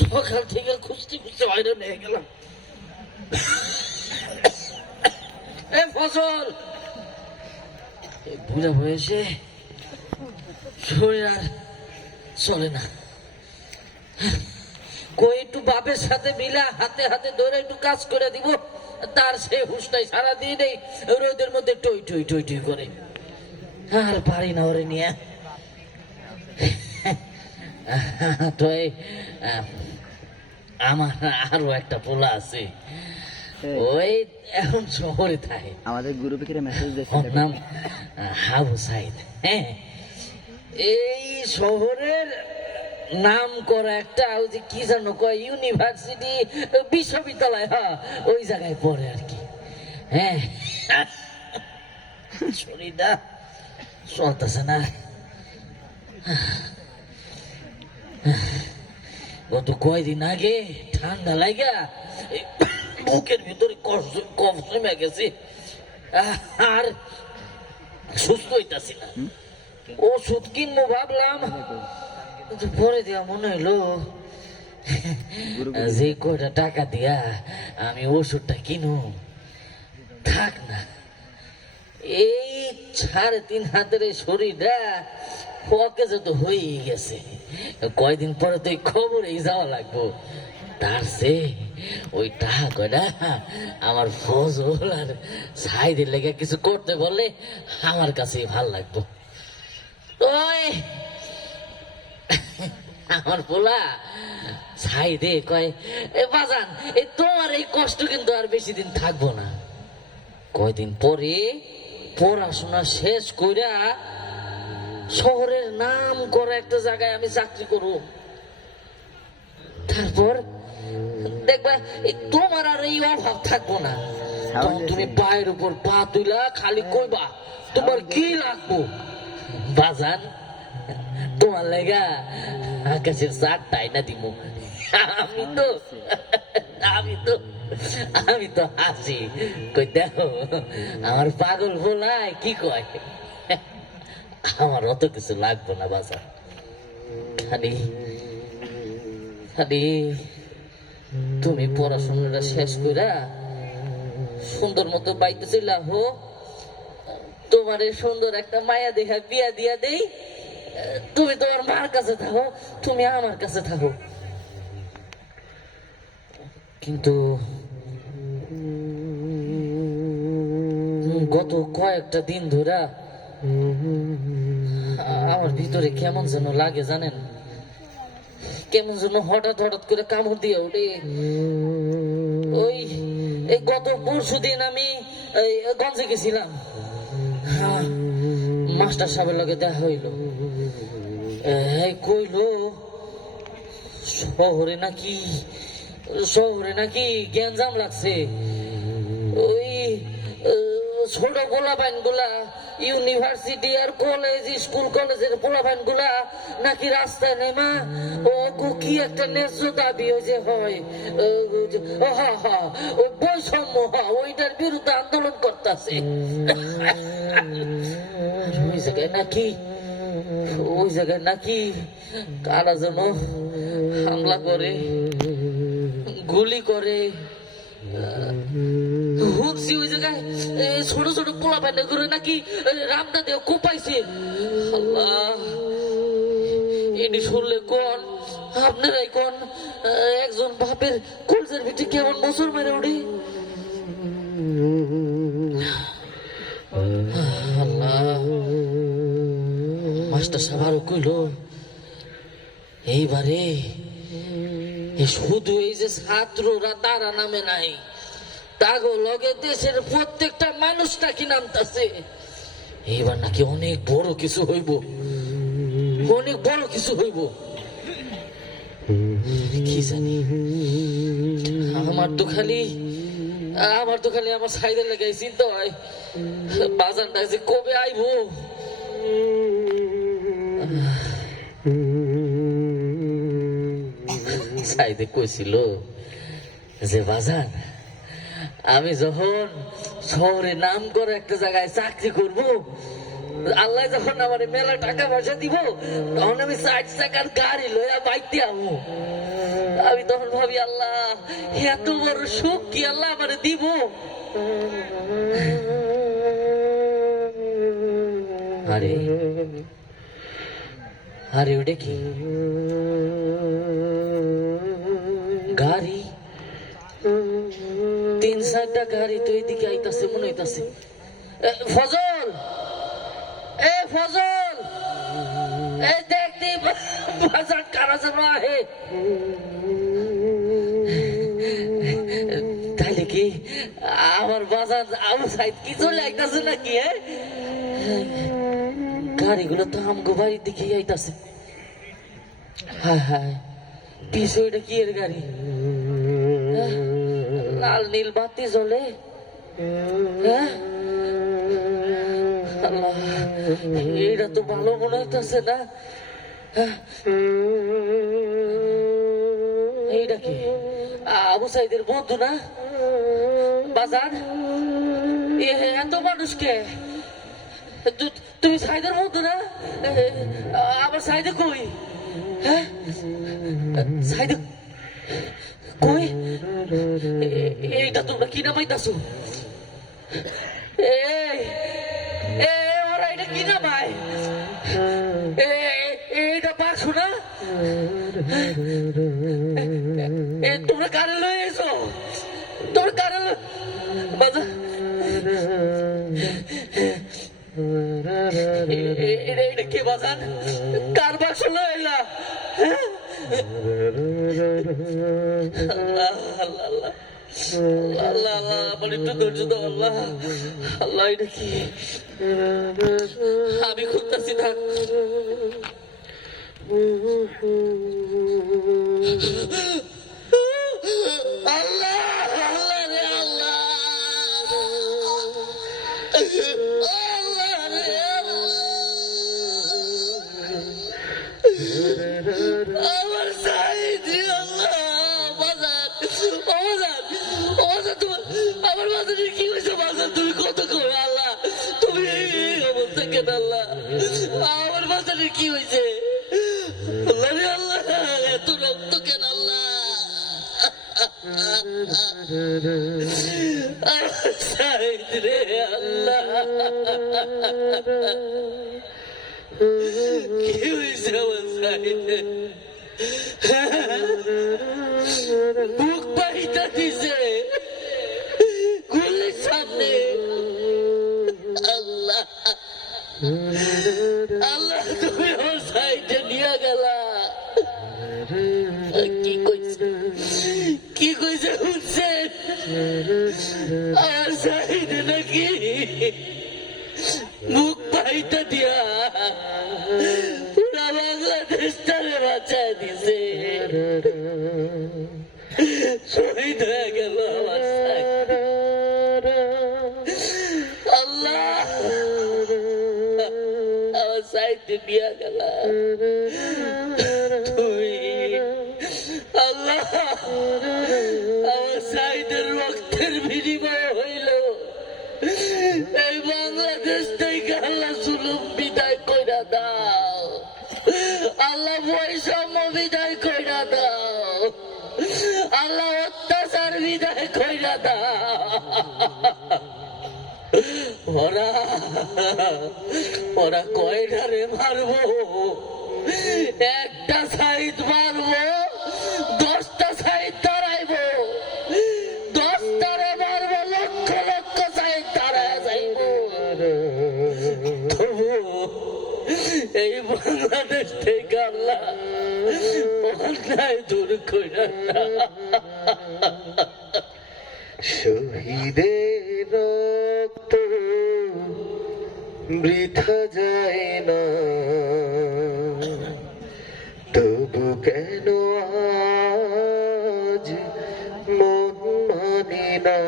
সকাল থেকে খুঁজতে খুঁজতে বাইরে নিয়ে গেলাম। ফসল বুড়া বয়সে শরীর আর চলে না। কই একটু বাপের সাথে মিলা হাতে হাতে ধরে একটু কাজ করে দিব, তার সে হুঁশটাই সারাদিন এই রোদের মধ্যে টই টই টই টই করে। আর পারি না ওরে নিয়ে। তো আমার আরো একটা পোলা আছে, ওই এখন শহরে থাকে। আমাদের গ্রুপে কি মেসেজ দিয়েছে, ওর নাম হাবু সাইদ। হ্যাঁ, এই শহরের নাম করা একটা ওই যে কি জানো কয় ইউনিভার্সিটি বিশ্ববিদ্যালয়, হ্যাঁ ওই জায়গায় পড়ে আর কি। হ্যাঁ, শরীরটা চলতেছে না। গত কয়দিন আগে ঠান্ডা লাগা বুকের ভিতরে কফ জমে গেছে, আর সুস্থ হইতাছি না। ওষুধ কিনবো ভাবলাম, পরে দেওয়া মনে হইলো যে কয়টা টাকা দিয়া আমি ওষুধটা কিনো থাক না। এই 3.5 হাতের শরীরটা অকেজো তো হয়েই গেছে। কয়দিন পরে তো খবরেই যাওয়া লাগবো। তার সে ওই টাকা কয়টা আমার ফজল আর সাইদের লেগে কিছু করতে বললে আমার কাছেই ভাল লাগবো। ওই আমার পোলা সাইদে কয়, বাজান তোমার এই কষ্ট কিন্তু আর বেশি দিন থাকবো না। কয়দিন পরে পড়াশোনা শেষ কইরা শহরের নাম করা একটা জায়গায় আমি চাকরি করব, তারপর দেখবা তোমার আর এই অভাব থাকবো না। তখন তুমি পায়ের উপর পা তুইলা খালি কইবা তোমার কি লাগবো। বাজান তোমার লেগা আকাশের চারটাই না দিব। আমি তো হাসি কই, দেখো আমার পাগল ভোলায় কি কয়, আমার অত কিছু লাগবে না বাজার, খালি খালি তুমি পড়াশোনাটা শেষ কইরা সুন্দর মতো বাইতে চলে হো, তোমার সুন্দর একটা মায়া দেখা বিয়া দিয়া দেই, তুমি তোমার মার কাছে থাকো, তুমি আমার কাছে থাকো। কিন্তু গত কয়েকটা দিন ধরে আমার ভিতরে কেমন যেন লাগে জানেন, কেমন যেন হঠাৎ হঠাৎ করে কামড় দিয়ে ওঠে। ওই এই গত পরশুদিন আমি গঞ্জে গেছিলাম, মাস্টার সাহেবের লগে দেখা হইল। কইলো শহরে নাকি গ্যাঞ্জাম লাগছে। ওই ছোট পোলাপাইন গুলা ইউনিভার্সিটি আর কলেজ স্কুল কলেজের পোলাপাইন গুলা নাকি রাস্তায় নেমা ও কি একটা ন্যায্য দাবি যে হয় ওই বৈষম্য ওইটার বিরুদ্ধে আন্দোলন করতেছে। ওই জায়গায় নাকি কারা যেন হামলা করে, গুলি করে। হুমসি ওই জায়গায় ছোট ছোট পোলা পাইনা করে নাকি রামদা দেও কোপাইছে। আল্লাহ, এটি শুনলে কোন আপনারাই কোন একজন বাপের কলজের ভিতরে কেমন মোচর মেরে উঠে। আল্লাহ, মাস্টার সাহেব আরো কইল এইবারে শুধু এই যে ছাত্ররা তারা নামে নাই, তাগো লগে দেশের প্রত্যেকটা মানুষ নাকি নামতাছে। এইবার নাকি অনেক বড় কিছু হইব, অনেক বড় কিছু হইব। কি জানি, আমার তো খালি আমার সাইডে লাগাই চিন্তা হয় বাজারটা যে কবে আইবো। সাইদে কইছিল যে বাজার আমি যখন শহরে নাম করে একটা জায়গায় চাকরি করব, আল্লাহ যখন আমার মেলা টাকা পয়সা দিব, তখন আমি 4 চাকার গাড়ি লইয়া বাইতে আমু। করি তখন ভাবি আল্লাহ এত বড় সুখ কি আল্লাহ আমারে দিব। আরে আরে ওটা কি গাড়ি, 3-4টা গাড়ি তো এদিকে আইতাছে মনে হইতাছে। ফজল, এ ফজল, এই দেখতে বাজার কারা যেন আহে। তাইলে কি আমার বাজার আবু সাইদ কি চলে আইতাছে নাকি? গাড়িগুলো তো আমগো বাড়ির দিকে আইতাছে। হায় হায়, পিছু এটা কি এর গাড়ি? লাল নীল বাতি জ্বলে। আল্লাহ, এইটা তো ভালো মনে হইতেছে না। এইটা কি আবু সাইদের বন্ধু না? বাজার এত মানুষকে, তুমি সাইদের বন্ধু না? আবার সাইদে কই? হ্যাঁ সাইদে কই? এইটা তোমরা কি নামাইতাছো? ওরা এটা কি নামায়? এইটা বাক্স না? তোমরা কারে লয়ে এসো? তোমরা কারে বাজা এটা কে বাজান? কার বাক্স লয়ে এলা? আল্লাহ আল্লাহ আল্লাহ আল্লাহ আল্লাহ, আমার একটু ধৈর্য দাও আল্লাহ। আল্লাহ এটা কি? আমি খুঁজতেছি না। আল্লাহ আল্লাহ রে আল্লাহ, আল্লাহ রে আমার সাইদ রে আল্লাহ। বাজার বাজার বাজার, আমার বাজারের কি হয়েছে? বাজার তুমি কত করো আল্লাহ? তুমি এই অবস্থা কেন আল্লাহ? আমার বাজারের কি হয়েছে আল্লাহ রে আল্লাহ? এত রক্ত কেন আল্লাহ? আমার সাইদ রে আল্লাহ, কি হয়েছে আমার সাইদের? বুক পাইটা দিছে গুলির সামনে। আল্লাহ আল্লাহ, তুমি আমার সাইডে নিয়ে গেলা। কি কইছে? কি কইছে শুনছেন? আমার সাইডে নাকি মুখ পাইটা দিয়া পুরা বাংলাদেশটারে বাঁচায় দিছে। শহীদ হয়ে গেল আমার সাইড। আল্লাহ আমার সাইডে নিয়ে গেলা তুই। আল্লাহ আমার সাইডের রক্তের বিনিময় হইল এই বাংলাদেশ থেকে আল্লাহ জুলুম বিদায় কইরা দাও। আল্লাহ বৈষম্য বিদায় কইরা দাও। আল্লাহ অত্যাচার বিদায় কইরা দাও। ওরা ওরা কয়টারে মারবো? একটা সাইড মারবো, 10টা সাইড দাঁড়াইবো। 10টারে মারবো, লক্ষ লক্ষ সাইড দাঁড়ায় যাইব। তবু এই বাংলাদেশ থেকে আল্লাহ অন্যায় দূর কইরা না। শহীদের রক্ত বৃথা যায় না, তবু কেন আজ মন মানে না।